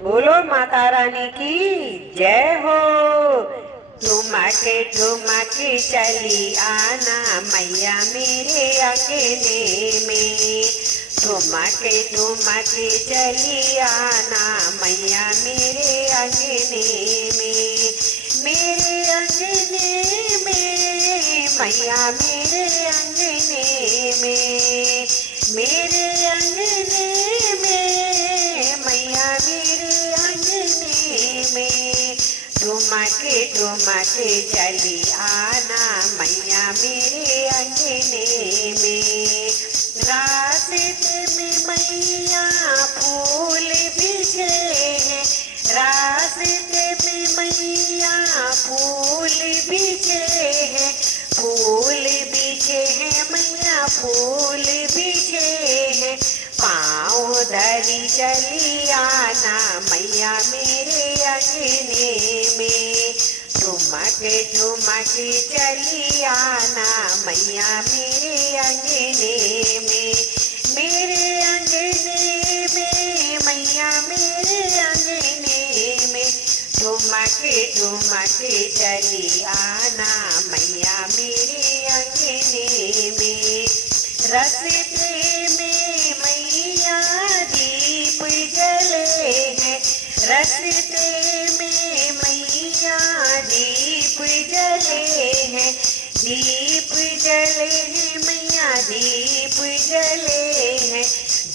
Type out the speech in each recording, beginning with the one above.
बोलो माता रानी की जय हो। ठुमके ठुमके चली आना मैया मेरे अंगने में। ठुमके ठुमके चली आना मैया मेरे अंगने में। मेरे अंगने में मैया मेरे अंगने में। मेरे अंगने में मैया मेरे अंगने में। ठुमके ठुमके चली आना मैया मेरे अंगने में। रास्ते में मैया फूल बिछे हैं। रास्ते में मैया फूल बिछे हैं। फूल बिछे हैं मैया फूल बिछे हैं। पाँव धरी चली आना मैया मेरे अंगने में। ठुमके ठुमके चली आना मैया मेरे अंगने में। मेरे अंगने में मैया मेरे अंगने में। ठुमके ठुमके चली आना मैया मेरे अंगने में। रस्ते में मैया दीप जले हैं। रस्ते में मैया दीप जले हैं। दीप जले हैं मैया दीप जले हैं।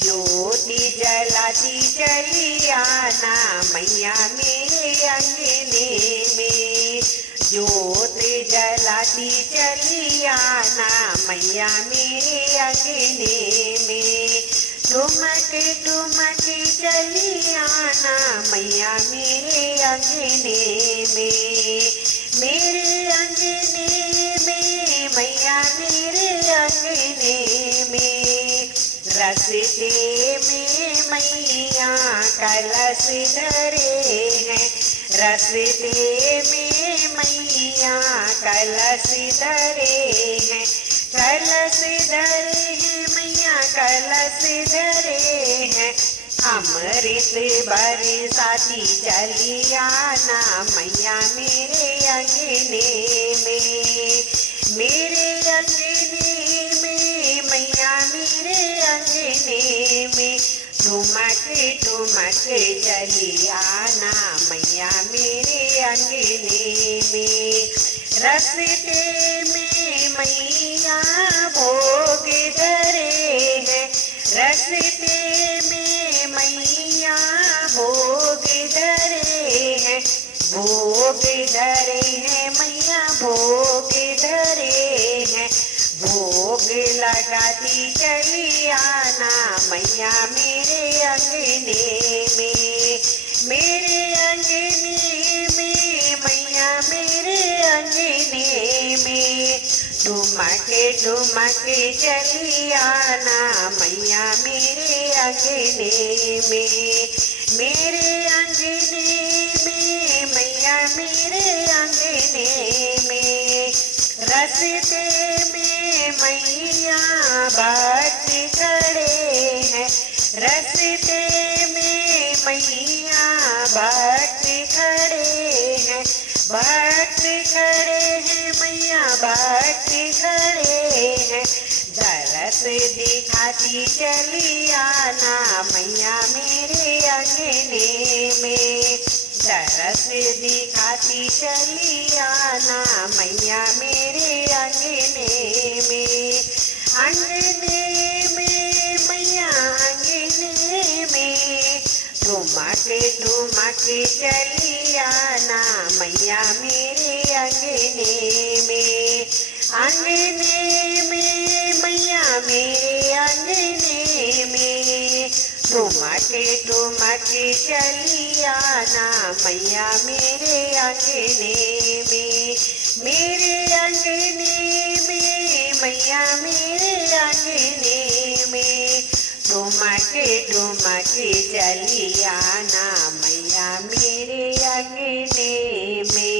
ज्योति जलाती चली आना मैया मेरे अंगने में। ज्योति जलाती चली आना मैया मेरे अंगने में। ठुमके ठुमके चली आना मैया मेरे अंगने में। मेरे अंगने में मैया मेरे अंगने में। रस्ते में मैया कलश धरे हैं। रस्ते में मैया कलश धरे हैं। कलश धरे हैं मैया कलश धरे हैं। अमृत बरसाती चली आना मैया मेरे अंगने में। मेरे अंगने में मैया मेरे अंगने में। ठुमके ठुमके चली आना मैया मेरे अंगने में। रस्ते में मैया भोग धरे हैं। रस्ते में मैया भोग धरे हैं। भोग धरे हैं मैया भोग धरे हैं। भोग लगाती चली आना मैया मेरे अंगने में। मेरे अंगने में मैया मेरे अंगने में। ठुमके ठुमके चली आना मैया मेरे अंगने में। मेरे अंगने में मैया मेरे अंगने में। रस्ते में मैया भक्त खड़े हैं। रस्ते में मैया भक्त खड़े हैं। भक्त खड़े हैं मैया भक्त खड़े हैं। दरस दिखाती चली आना मैया मेरे अंगने में। दरस दिखाती चली आना मैया मेरे अंगने में। अंगने में मैया अंगने में। ठुमके ठुमके चली आना मैया मेरे अंगने में। अंगने में मैया मेरे अंगने में। ठुमके ठुमके चली आना मैया मेरे अंगने में। मेरे अंगने में मैया मेरे अंगने में। ठुमके ठुमके चली आना मैया मेरे अंगने में।